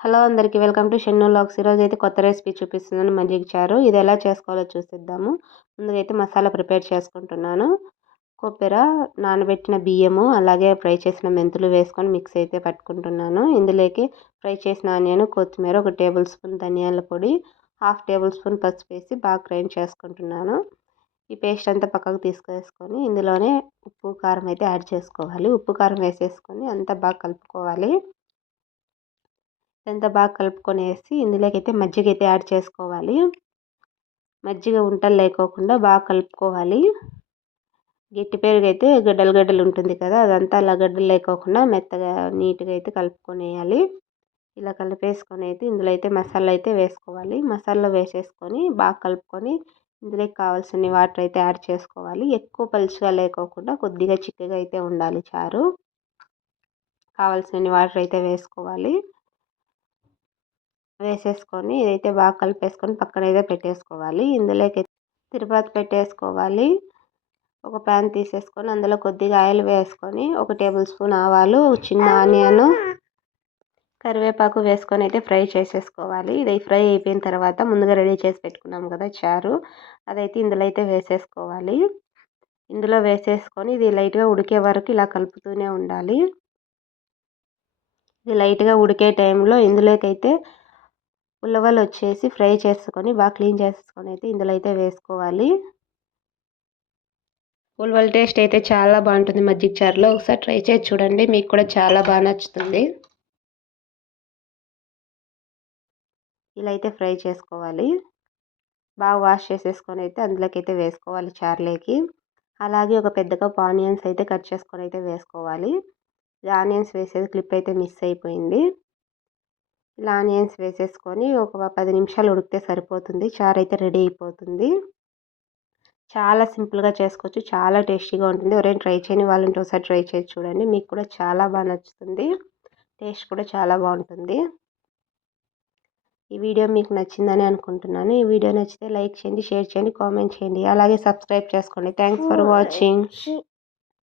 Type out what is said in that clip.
Hello అందరికీ welcome to Shannu vlogs. ఈరోజు అయితే కొత్త రెసిపీ చూపిస్తున్నాను, మజ్జిగ చారు. ఇది ఎలా చేసుకోవాలో చూసిద్దాము. ముందుగా అయితే మసాలా ప్రిపేర్ చేసుకుంటున్నాను. కొబ్బరి, నానబెట్టిన బియ్యము, అలాగే ఫ్రై చేసిన మెంతులు వేసుకొని మిక్స్ అయితే పట్టుకుంటున్నాను. ఇందులోకి ఫ్రై చేసిన ఆనియన్, కొత్తిమీర, 1 టేబుల్ స్పూన్ ధనియాల పొడి, 1/2 టేబుల్ స్పూన్ పసుపు వేసి బాగా గ్రైండ్ చేసుకుంటున్నాను. ఈ పేస్ట్ అంతా పక్కకు తీసుకొని ఇందులోనే ఉప్పు కారం అయితే యాడ్ చేసుకోవాలి. ఉప్పు కారం వేసేసుకొని అంతా బాగా కలుపుకోవాలి. ఎంత బాగా కలుపుకొనేసి ఇందులోకి అయితే మజ్జిగ అయితే యాడ్ చేసుకోవాలి. మజ్జిగ ఉంటలు లేకోకుండా బాగా కలుపుకోవాలి. గట్టి పెరుగు అయితే గడ్డలు గడ్డలు ఉంటుంది కదా, అదంతా అలా గడ్డలు లేకోకుండా మెత్తగా నీట్గా అయితే కలుపుకొనేయాలి. ఇలా కలిపేసుకొని అయితే ఇందులో అయితే మసాలా అయితే వేసుకోవాలి. మసాలా వేసేసుకొని బాగా కలుపుకొని ఇందులోకి కావాల్సిన వాటర్ అయితే యాడ్ చేసుకోవాలి. ఎక్కువ పలుచగా లేకోకుండా కొద్దిగా చిక్కగా అయితే ఉండాలి చారు. కావాల్సిన వాటర్ అయితే వేసుకోవాలి. వేసేసుకొని ఇదైతే బాగా కలిపేసుకొని పక్కనైతే పెట్టేసుకోవాలి. ఇందులోకి తిరుపతి పెట్టేసుకోవాలి. ఒక ప్యాన్ తీసేసుకొని అందులో కొద్దిగా ఆయిల్ వేసుకొని 1 టేబుల్ స్పూన్ ఆవాలు, చిన్న ఆనియన్, కరివేపాకు వేసుకొని అయితే ఫ్రై చేసేసుకోవాలి. ఇది ఫ్రై అయిపోయిన తర్వాత ముందుగా రెడీ చేసి పెట్టుకున్నాం కదా చారు, అదైతే ఇందులో అయితే వేసేసుకోవాలి. ఇందులో వేసేసుకొని ఇది లైట్గా ఉడికే వరకు ఇలా కలుపుతూనే ఉండాలి. ఇది లైట్గా ఉడికే టైంలో ఇందులోకైతే ఉల్లవలు వచ్చేసి ఫ్రై చేసుకొని బాగా క్లీన్ చేసుకొని అయితే ఇందులో అయితే వేసుకోవాలి. ఉల్లవల టేస్ట్ అయితే చాలా బాగుంటుంది మజ్జిగ చారులో. ఒకసారి ట్రై చేసి చూడండి, మీకు కూడా చాలా బాగా నచ్చుతుంది. ఇలా అయితే ఫ్రై చేసుకోవాలి. బాగా వాష్ చేసేసుకొని అయితే అందులోకి అయితే వేసుకోవాలి చారులోకి. అలాగే ఒక పెద్ద కప్ ఆనియన్స్ అయితే కట్ చేసుకొని అయితే వేసుకోవాలి. ఆనియన్స్ వేసేది క్లిప్ అయితే మిస్ అయిపోయింది. ఇలా ఆనియన్స్ వేసేసుకొని ఒక 10 నిమిషాలు ఉడికితే సరిపోతుంది. చారు అయితే రెడీ అయిపోతుంది. చాలా సింపుల్గా చేసుకోవచ్చు, చాలా టేస్టీగా ఉంటుంది. ఎవరైనా ట్రై చేయని వాళ్ళు ఉంటే ఒకసారి ట్రై చేసి చూడండి, మీకు కూడా చాలా బాగా నచ్చుతుంది. టేస్ట్ కూడా చాలా బాగుంటుంది. ఈ వీడియో మీకు నచ్చిందని అనుకుంటున్నాను. ఈ వీడియో నచ్చితే లైక్ చేయండి, షేర్ చేయండి, కామెంట్ చేయండి, అలాగే సబ్స్క్రైబ్ చేసుకోండి. Thanks for watching.